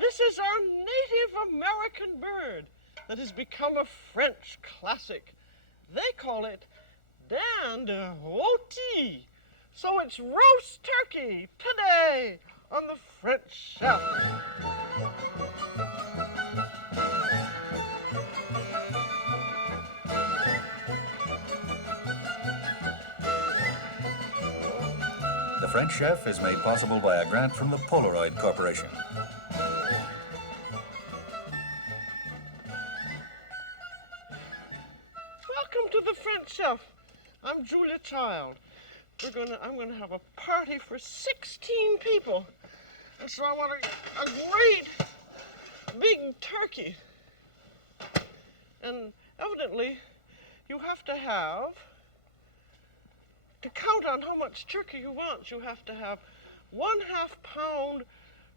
This is our Native American bird that has become a French classic. They call it dinde de rôti. So it's roast turkey today on the French Chef. The French Chef is made possible by a grant from the Polaroid Corporation. Welcome to the French Chef. I'm Julia Child. I'm gonna have a party for 16 people. And so I want a great big turkey. And evidently, you have to count on how much turkey you want, you have to have 1/2 pound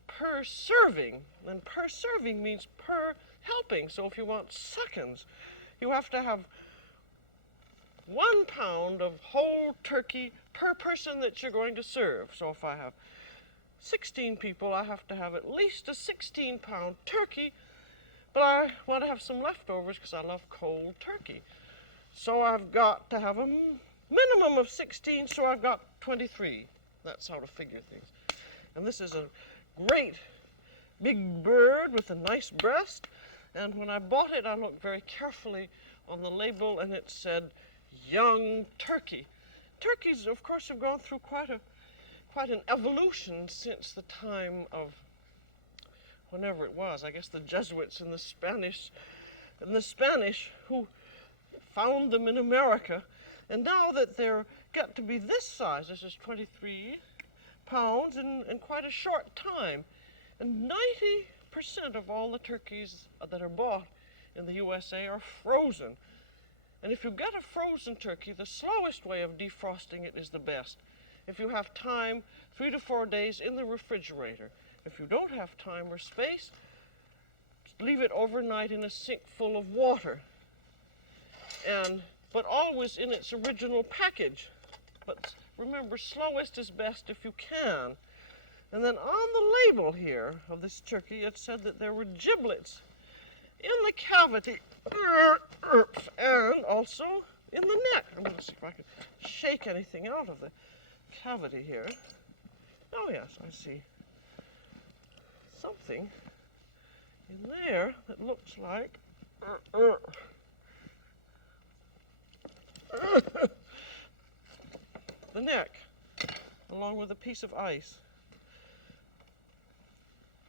per serving. And per serving means per helping. So if you want seconds, you have to have 1 pound of whole turkey per person that you're going to serve. So if I have 16 people, I have to have at least a 16-pound turkey, but I want to have some leftovers because I love cold turkey. So I've got to have a minimum of 16, so I've got 23. That's how to figure things. And this is a great big bird with a nice breast. And when I bought it, I looked very carefully on the label, and it said young turkey. Turkeys, of course, have gone through quite an evolution since the time of whenever it was. I guess the Jesuits and the Spanish who found them in America. And now that they're got to be this size, this is 23 pounds in quite a short time. And 90% of all the turkeys that are bought in the USA are frozen. And if you get a frozen turkey, the slowest way of defrosting it is the best. If you have time, 3 to 4 days in the refrigerator. If you don't have time or space, leave it overnight in a sink full of water. But always in its original package. But remember, slowest is best if you can. And then on the label here of this turkey, it said that there were giblets in the cavity and also in the neck. I'm going to see if I can shake anything out of the cavity here. Oh yes, I see something in there that looks like the neck, along with a piece of ice.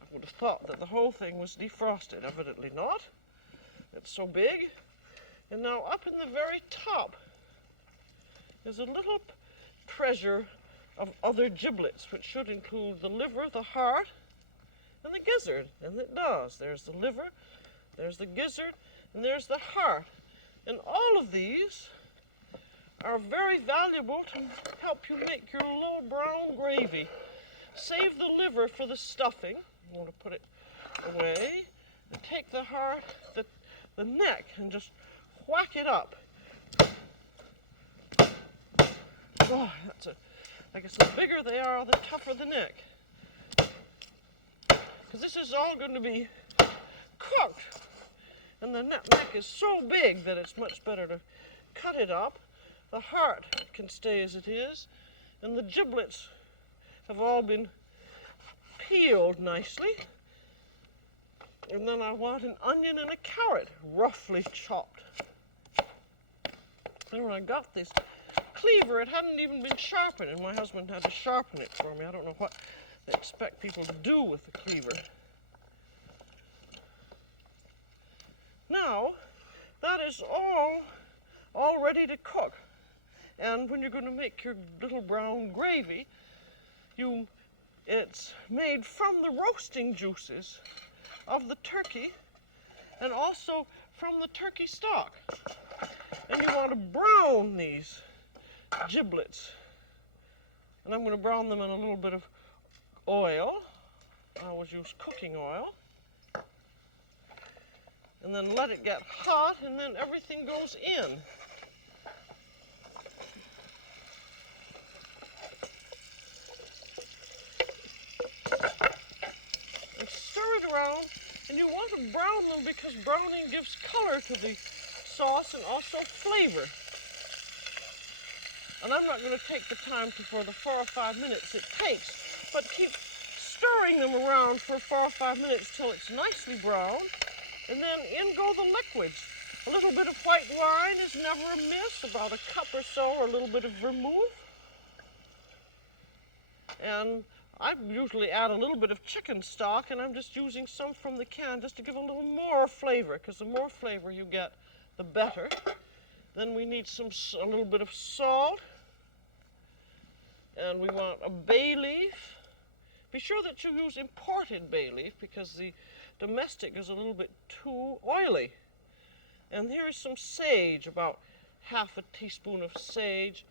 I would have thought that the whole thing was defrosted. Evidently not. It's so big. And now up in the very top is a little treasure of other giblets, which should include the liver, the heart, and the gizzard. And it does. There's the liver, there's the gizzard, and there's the heart. And all of these are very valuable to help you make your low brown gravy. Save the liver for the stuffing. You want to put it away. And take the heart, the neck, and just whack it up. Oh, I guess the bigger they are, the tougher the neck. Because this is all going to be cooked. And the neck is so big that it's much better to cut it up. The heart can stay as it is, and the giblets have all been peeled nicely. And then I want an onion and a carrot roughly chopped. Then when I got this cleaver, it hadn't even been sharpened, and my husband had to sharpen it for me. I don't know what they expect people to do with the cleaver. Now, that is all ready to cook. And when you're going to make your little brown gravy, it's made from the roasting juices of the turkey and also from the turkey stock. And you want to brown these giblets. And I'm going to brown them in a little bit of oil. I always use cooking oil. And then let it get hot, and then everything goes in. And stir it around to brown them because browning gives color to the sauce and also flavor. And I'm not going to take the time for the 4 or 5 minutes it takes, but keep stirring them around for 4 or 5 minutes till it's nicely brown, and then in go the liquids. A little bit of white wine is never amiss, about a cup or so, or a little bit of vermouth. And I usually add a little bit of chicken stock, and I'm just using some from the can just to give a little more flavor, because the more flavor you get, the better. Then we need a little bit of salt, and we want a bay leaf. Be sure that you use imported bay leaf because the domestic is a little bit too oily. And here is some sage, about half a teaspoon of sage,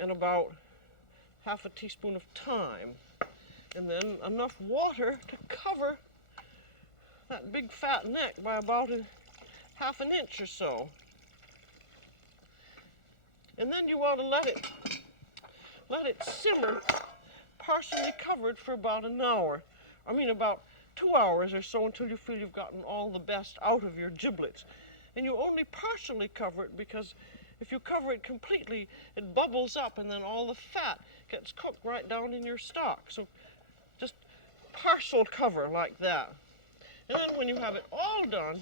and about half a teaspoon of thyme. And then enough water to cover that big fat neck by about half an inch or so. And then you want to let it simmer, partially covered for about an hour. I mean about 2 hours or so, until you feel you've gotten all the best out of your giblets. And you only partially cover it because if you cover it completely, it bubbles up and then all the fat gets cooked right down in your stock. So just partial cover like that. And then when you have it all done,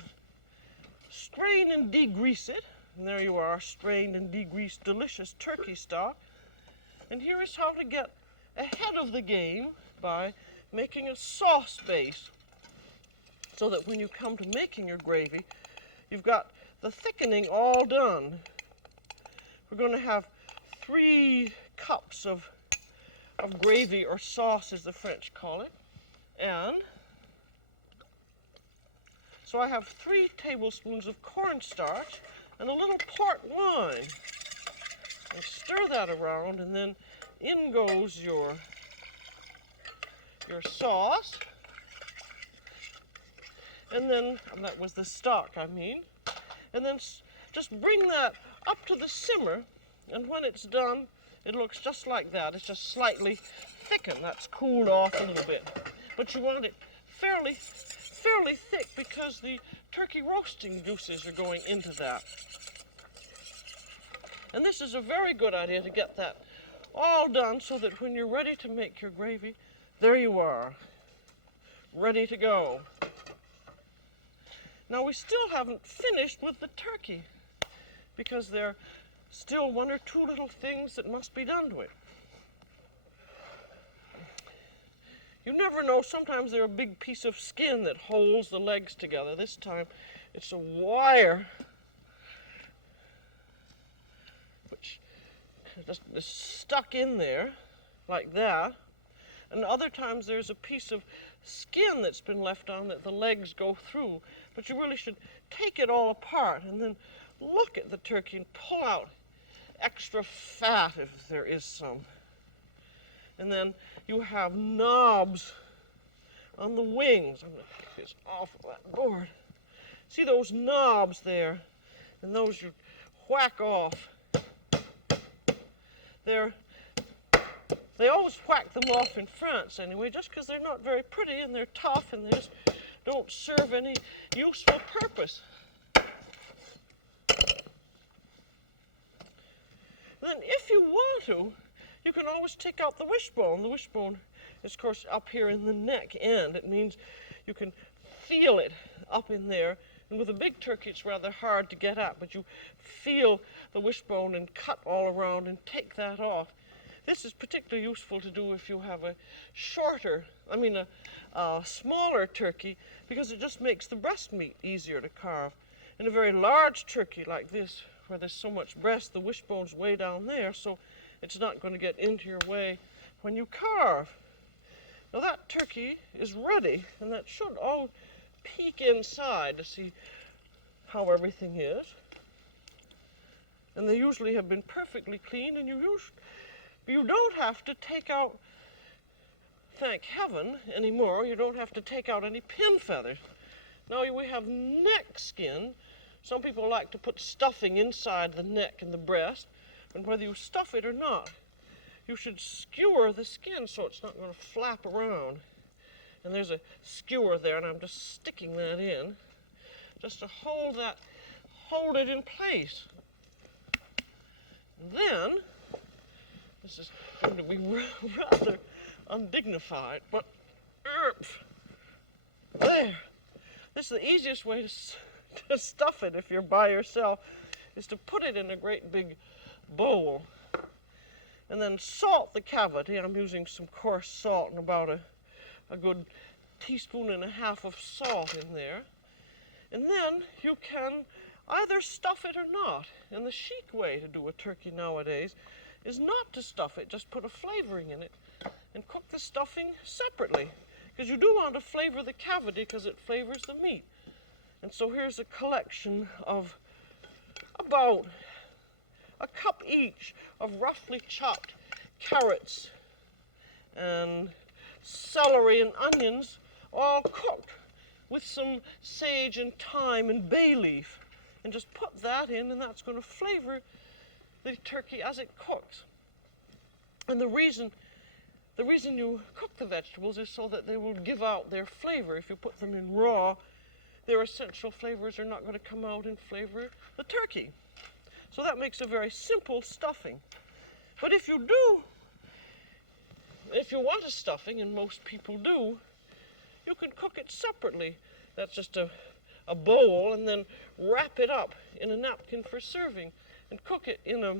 strain and degrease it. And there you are, strained and degreased delicious turkey stock. And here is how to get ahead of the game by making a sauce base, so that when you come to making your gravy, you've got the thickening all done. We're going to have 3 cups of gravy, or sauce as the French call it. And so I have 3 tablespoons of cornstarch and a little port wine. And stir that around, and then in goes your sauce. And then, that was the stock, I mean. And then just bring that up to the simmer, and when it's done, it looks just like that. It's just slightly thickened. That's cooled off a little bit. But you want it fairly thick because the turkey roasting juices are going into that. And this is a very good idea to get that all done so that when you're ready to make your gravy, there you are, ready to go. Now we still haven't finished with the turkey because there are still 1 or 2 little things that must be done to it. You never know, sometimes there's a big piece of skin that holds the legs together. This time it's a wire which just is stuck in there like that. And other times there's a piece of skin that's been left on that the legs go through. But you really should take it all apart and then look at the turkey and pull out extra fat if there is some. And then you have knobs on the wings. I'm going to take this off of that board. See those knobs there? And those you whack off. They always whack them off in France anyway, just because they're not very pretty and they're tough and they just don't serve any useful purpose. Then if you want to, you can always take out the wishbone. The wishbone is, of course, up here in the neck end. It means you can feel it up in there. And with a big turkey, it's rather hard to get at, but you feel the wishbone and cut all around and take that off. This is particularly useful to do if you have a smaller turkey, because it just makes the breast meat easier to carve. In a very large turkey like this, where there's so much breast, the wishbone's way down there, so it's not going to get into your way when you carve. Now that turkey is ready, and that should all peek inside to see how everything is. And they usually have been perfectly clean, and you don't have to take out, thank heaven, anymore. You don't have to take out any pin feathers. Now we have neck skin. Some people like to put stuffing inside the neck and the breast, and whether you stuff it or not, you should skewer the skin so it's not going to flap around. And there's a skewer there, and I'm just sticking that in just to hold it in place. Then, this is going to be rather undignified, but there. This is the easiest way to stuff it if you're by yourself, is to put it in a great big bowl and then salt the cavity. I'm using some coarse salt and about a good teaspoon and a half of salt in there. And then you can either stuff it or not. And the chic way to do a turkey nowadays is not to stuff it, just put a flavoring in it and cook the stuffing separately. Because you do want to flavor the cavity because it flavors the meat. And so here's a collection of about a cup each of roughly chopped carrots and celery and onions, all cooked with some sage and thyme and bay leaf. And just put that in, and that's going to flavor the turkey as it cooks. And the reason you cook the vegetables is so that they will give out their flavor. If you put them in raw, their essential flavors are not going to come out and flavor the turkey. So that makes a very simple stuffing. But if you want a stuffing, and most people do, you can cook it separately. That's just a bowl, and then wrap it up in a napkin for serving, and cook it in a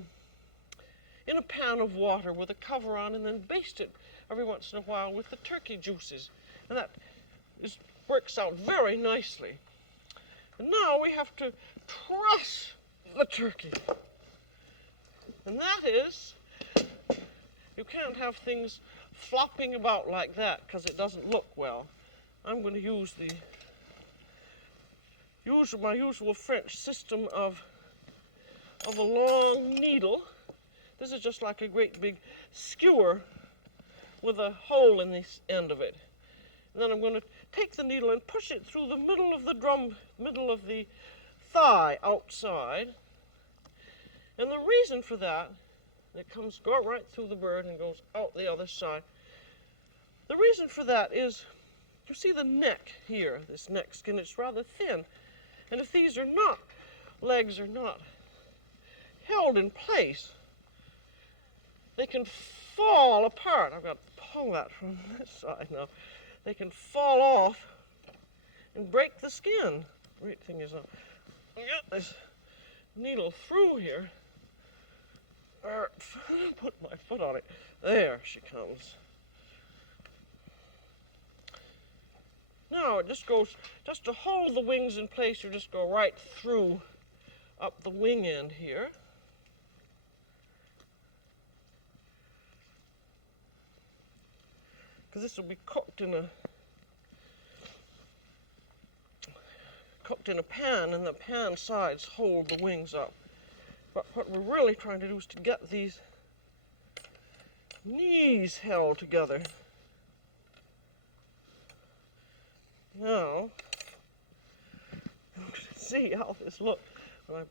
pan of water with a cover on, and then baste it every once in a while with the turkey juices. And that works out very nicely. And now we have to truss the turkey. And that is, you can't have things flopping about like that because it doesn't look well. I'm going to use my usual French system of a long needle. This is just like a great big skewer with a hole in the end of it. And then I'm going to take the needle and push it through the middle of the thigh outside. And the reason for that, it goes right through the bird and goes out the other side. The reason for that is, you see the neck here, this neck skin, it's rather thin. And if these legs are not held in place, they can fall apart. I've got to pull that from this side now. They can fall off and break the skin. Great thing is, I'll get this needle through here. Put my foot on it. There she comes. Now it just to hold the wings in place, you just go right through up the wing end here. Because this will be cooked in a pan, and the pan sides hold the wings up. But what we're really trying to do is to get these knees held together. Now, see how this looks. I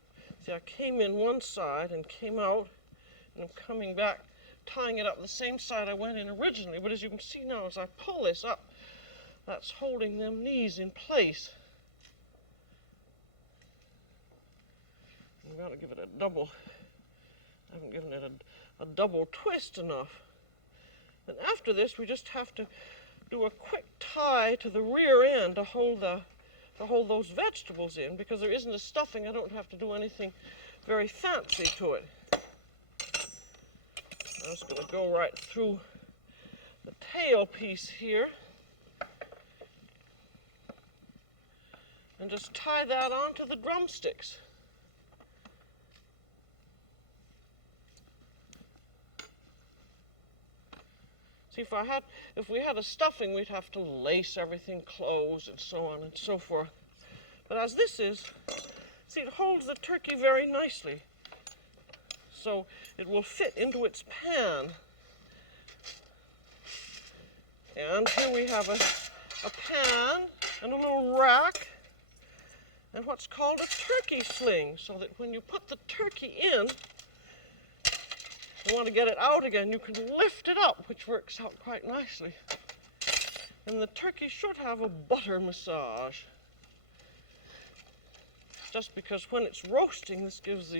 came in one side and came out, and I'm coming back, tying it up the same side I went in originally. But as you can see now, as I pull this up, that's holding them knees in place. I've got to give it a double. I haven't given it a double twist enough. And after this, we just have to do a quick tie to the rear end to hold those vegetables in, because there isn't a stuffing. I don't have to do anything very fancy to it. I'm just going to go right through the tail piece here and just tie that onto the drumsticks. See, if we had a stuffing, we'd have to lace everything closed and so on and so forth. But as this is, see, it holds the turkey very nicely. So it will fit into its pan. And here we have a pan and a little rack and what's called a turkey sling, so that when you put the turkey in, you want to get it out again, you can lift it up, which works out quite nicely. And the turkey should have a butter massage. Just because when it's roasting, this gives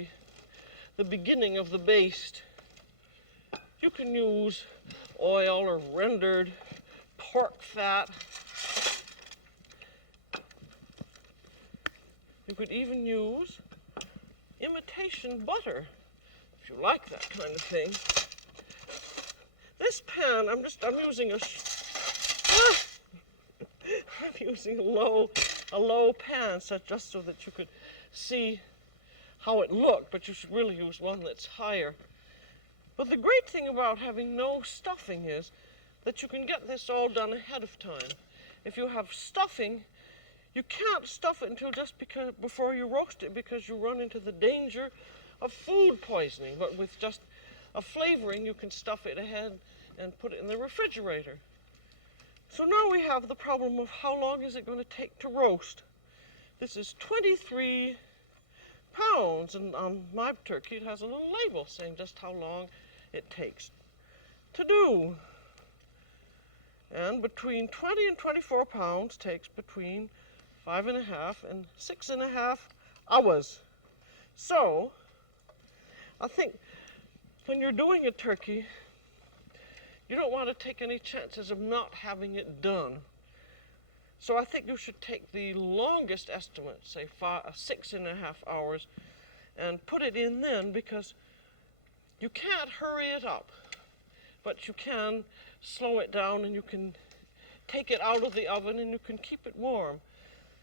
the beginning of the baste. You can use oil or rendered pork fat. You could even use imitation butter, if you like that kind of thing. This pan, I'm using I'm using a low pan, just so that you could see how it looked, but you should really use one that's higher. But the great thing about having no stuffing is that you can get this all done ahead of time. If you have stuffing, you can't stuff it until before you roast it, because you run into the danger of food poisoning. But with just a flavoring, you can stuff it ahead and put it in the refrigerator. So now we have the problem of how long is it going to take to roast. This is 23 pounds, and on my turkey it has a little label saying just how long it takes to do. And between 20 and 24 pounds takes between 5.5 and 6.5 hours. So, I think when you're doing a turkey, you don't want to take any chances of not having it done. So I think you should take the longest estimate, say 6.5 hours, and put it in then, because you can't hurry it up, but you can slow it down, and you can take it out of the oven and you can keep it warm.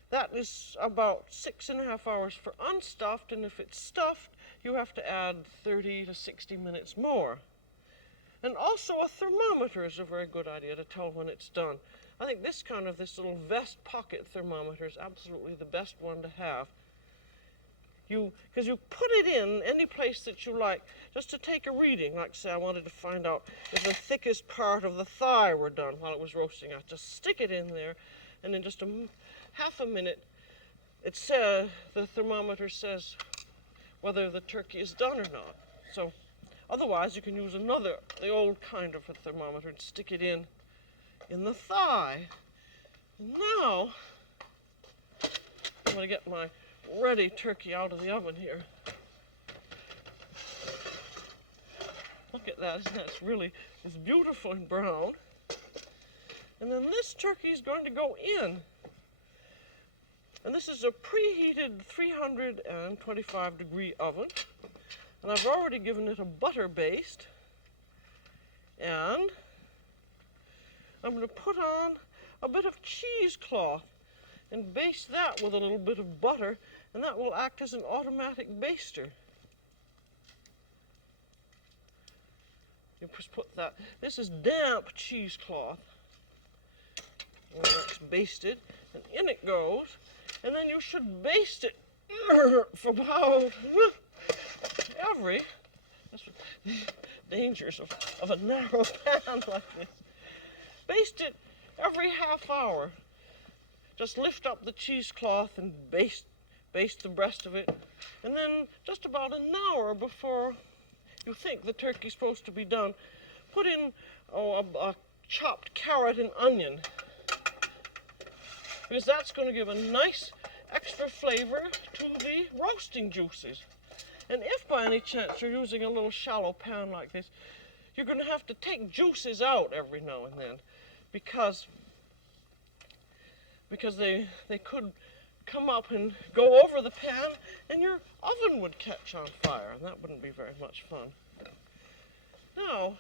That is about 6.5 hours for unstuffed, and if it's stuffed, you have to add 30 to 60 minutes more. And also a thermometer is a very good idea to tell when it's done. I think this little vest pocket thermometer is absolutely the best one to have. Because you put it in any place that you like, just to take a reading. Like, say I wanted to find out if the thickest part of the thigh were done while it was roasting. I just stick it in there, and in just half a minute, the thermometer says whether the turkey is done or not. So, otherwise, you can use the old kind of a thermometer, and stick it in the thigh. And now, I'm going to get my ready turkey out of the oven here. Look at that, it's beautiful and brown. And then this turkey is going to go in. And this is a preheated 325 degree oven. And I've already given it a butter baste. And I'm going to put on a bit of cheesecloth and baste that with a little bit of butter, and that will act as an automatic baster. You just put that. This is damp cheesecloth. And that's basted, and in it goes. And then you should baste it for about that's the dangers of a narrow pan like this. Baste it every half hour. Just lift up the cheesecloth and baste the breast of it. And then just about an hour before you think the turkey's supposed to be done, put in a chopped carrot and onion, because that's going to give a nice extra flavor to the roasting juices. And if by any chance you're using a little shallow pan like this, you're going to have to take juices out every now and then, because they could come up and go over the pan, and your oven would catch on fire, and that wouldn't be very much fun. Now,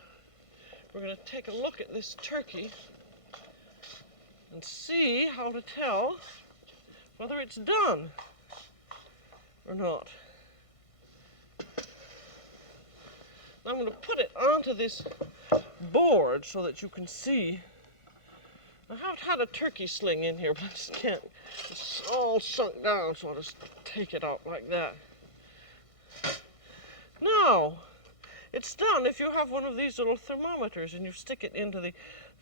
we're going to take a look at this turkey and see how to tell whether it's done or not. I'm going to put it onto this board so that you can see. I haven't had a turkey sling in here, but I just can't. It's all sunk down, so I'll just take it out like that. Now, it's done. If you have one of these little thermometers and you stick it into the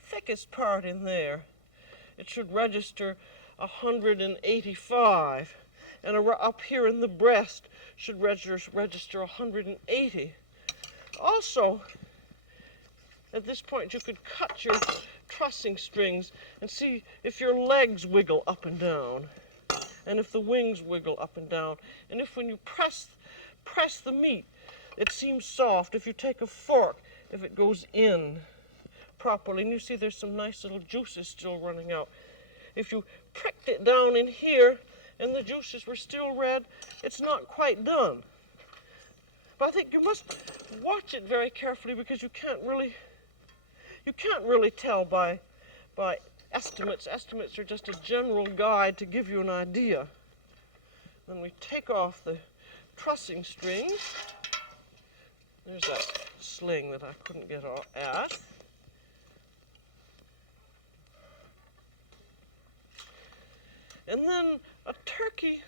thickest part in there, it should register 185. And up here in the breast should register 180. Also, at this point, you could cut your trussing strings and see if your legs wiggle up and down, and if the wings wiggle up and down, and if when you press the meat, it seems soft. If you take a fork, if it goes in properly, and you see there's some nice little juices still running out. If you pricked it down in here and the juices were still red, it's not quite done. But I think you must watch it very carefully, because you can't really tell by estimates. Estimates are just a general guide to give you an idea. Then we take off the trussing strings. There's that sling that I couldn't get at. And then a turkey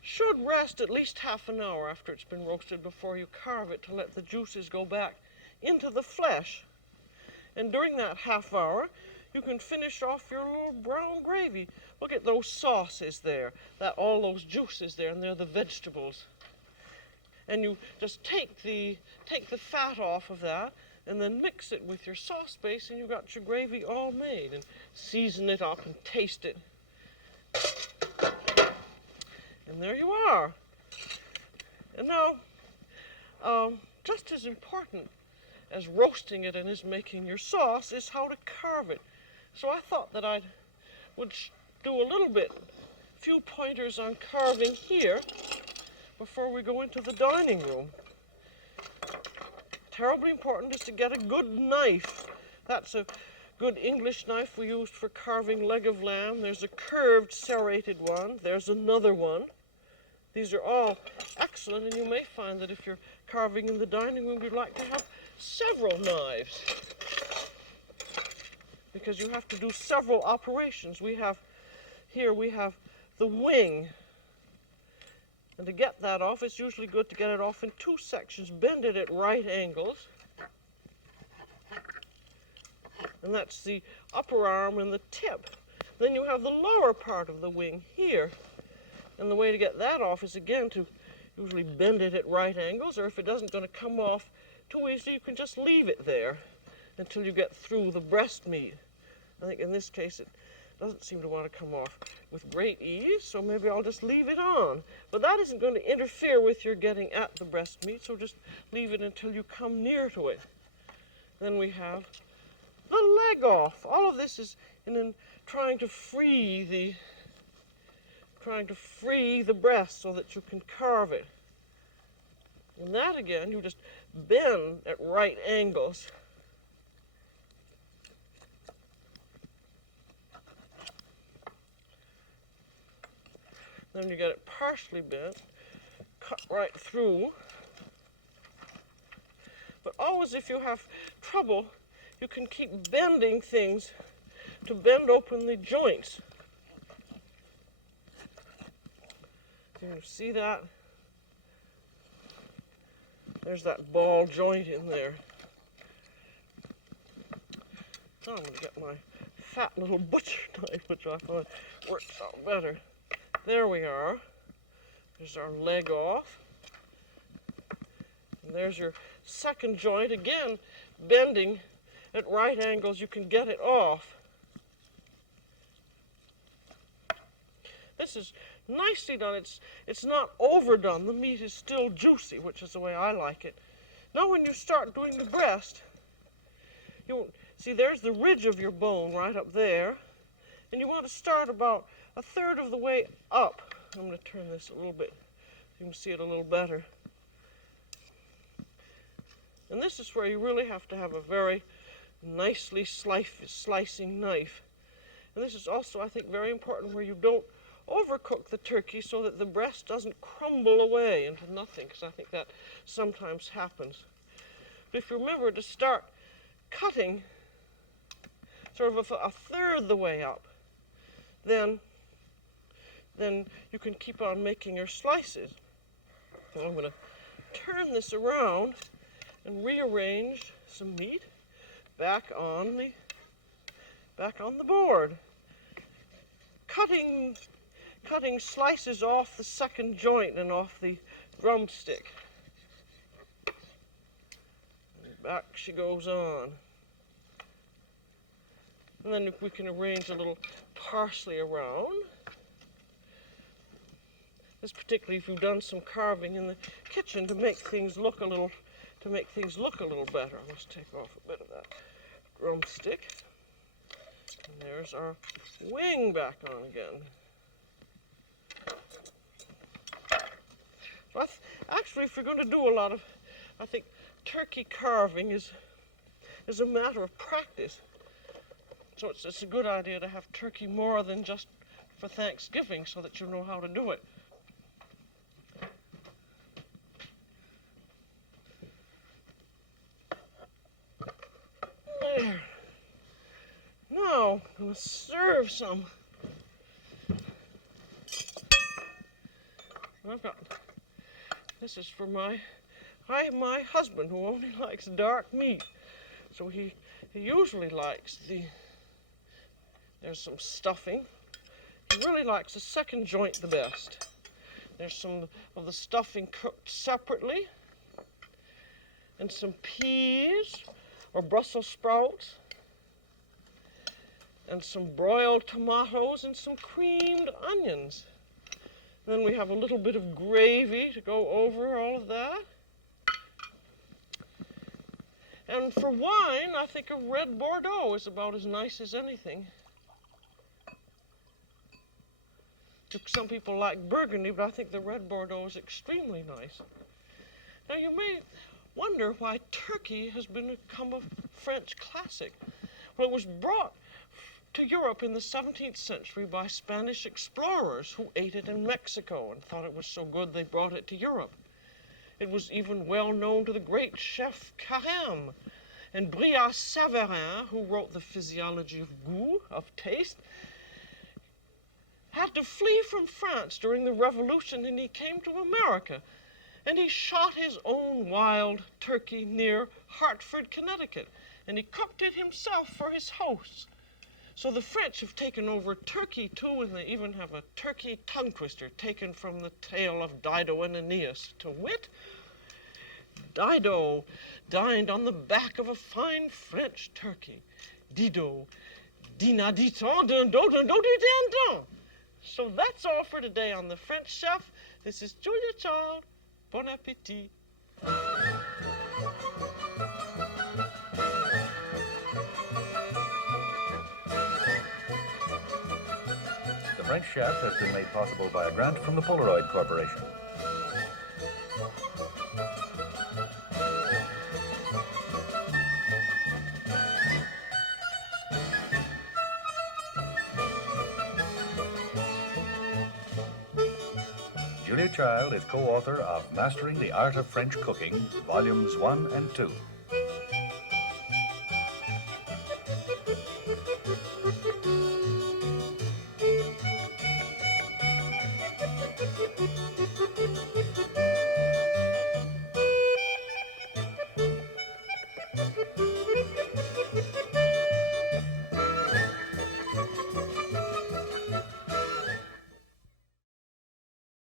should rest at least half an hour after it's been roasted before you carve it, to let the juices go back into the flesh. And during that half hour, you can finish off your little brown gravy. Look at those sauces there, all those juices there, and they're the vegetables. And you just take the fat off of that, and then mix it with your sauce base, and you've got your gravy all made. And season it up and taste it. And there you are. And now, just as important as roasting it and as making your sauce is how to carve it. So I thought that I would do a few pointers on carving here before we go into the dining room. Terribly important is to get a good knife. That's a good English knife we used for carving leg of lamb. There's a curved serrated one. There's another one. These are all excellent, and you may find that if you're carving in the dining room, you'd like to have several knives, because you have to do several operations. We have the wing, and to get that off, it's usually good to get it off in two sections. Bend it at right angles, and that's the upper arm and the tip. Then you have the lower part of the wing here. And the way to get that off is, again, to usually bend it at right angles, or if it doesn't going to come off too easily, you can just leave it there until you get through the breast meat. I think in this case it doesn't seem to want to come off with great ease, so maybe I'll just leave it on. But that isn't going to interfere with your getting at the breast meat, so just leave it until you come near to it. Then we have the leg off. All of this is in trying to free the breast so that you can carve it. And that, again, you just bend at right angles. Then you get it partially bent, cut right through. But always, if you have trouble, you can keep bending things to bend open the joints. Can you see that? There's that ball joint in there. Now I'm going to get my fat little butcher knife, which I thought works out better. There we are. There's our leg off. And there's your second joint. Again, bending at right angles, you can get it off. This is nicely done. It's not overdone. The meat is still juicy, which is the way I like it. Now when you start doing the breast, you see there's the ridge of your bone right up there, and you want to start about a third of the way up. I'm going to turn this a little bit so you can see it a little better. And this is where you really have to have a very nicely slicing knife. And this is also, I think, very important, where you don't overcook the turkey so that the breast doesn't crumble away into nothing, because I think that sometimes happens. But if you remember to start cutting sort of a third the way up, then you can keep on making your slices. So I'm going to turn this around and rearrange some meat back on the board. Cutting slices off the second joint and off the drumstick. And back she goes on. And then we can arrange a little parsley around. This particularly if you've done some carving in the kitchen to make things look a little better. Let's take off a bit of that drumstick. And there's our wing back on again. Actually, if you're going to do a lot of, I think turkey carving is a matter of practice. So it's a good idea to have turkey more than just for Thanksgiving so that you know how to do it. There. Now, I'm going to serve some. This is for my husband who only likes dark meat. So he usually likes there's some stuffing. He really likes the second joint the best. There's some of the stuffing cooked separately, and some peas or Brussels sprouts, and some broiled tomatoes and some creamed onions. Then we have a little bit of gravy to go over all of that. And for wine, I think a red Bordeaux is about as nice as anything. Some people like Burgundy, but I think the red Bordeaux is extremely nice. Now you may wonder why turkey has become a French classic. Well, it was brought to Europe in the 17th century by Spanish explorers who ate it in Mexico and thought it was so good they brought it to Europe. It was even well known to the great chef Carême, and Brillat-Savarin, who wrote The Physiology of Goût, of Taste, had to flee from France during the Revolution, and he came to America, and he shot his own wild turkey near Hartford, Connecticut, and he cooked it himself for his hosts. So the French have taken over turkey too, and they even have a turkey tongue twister taken from the tale of Dido and Aeneas, to wit, Dido dined on the back of a fine French turkey. Dido, dinaditon, din do din do di din din. So that's all for today on The French Chef. This is Julia Child. Bon appétit. The French Chef has been made possible by a grant from the Polaroid Corporation. Julia Child is co-author of Mastering the Art of French Cooking, Volumes 1 and 2.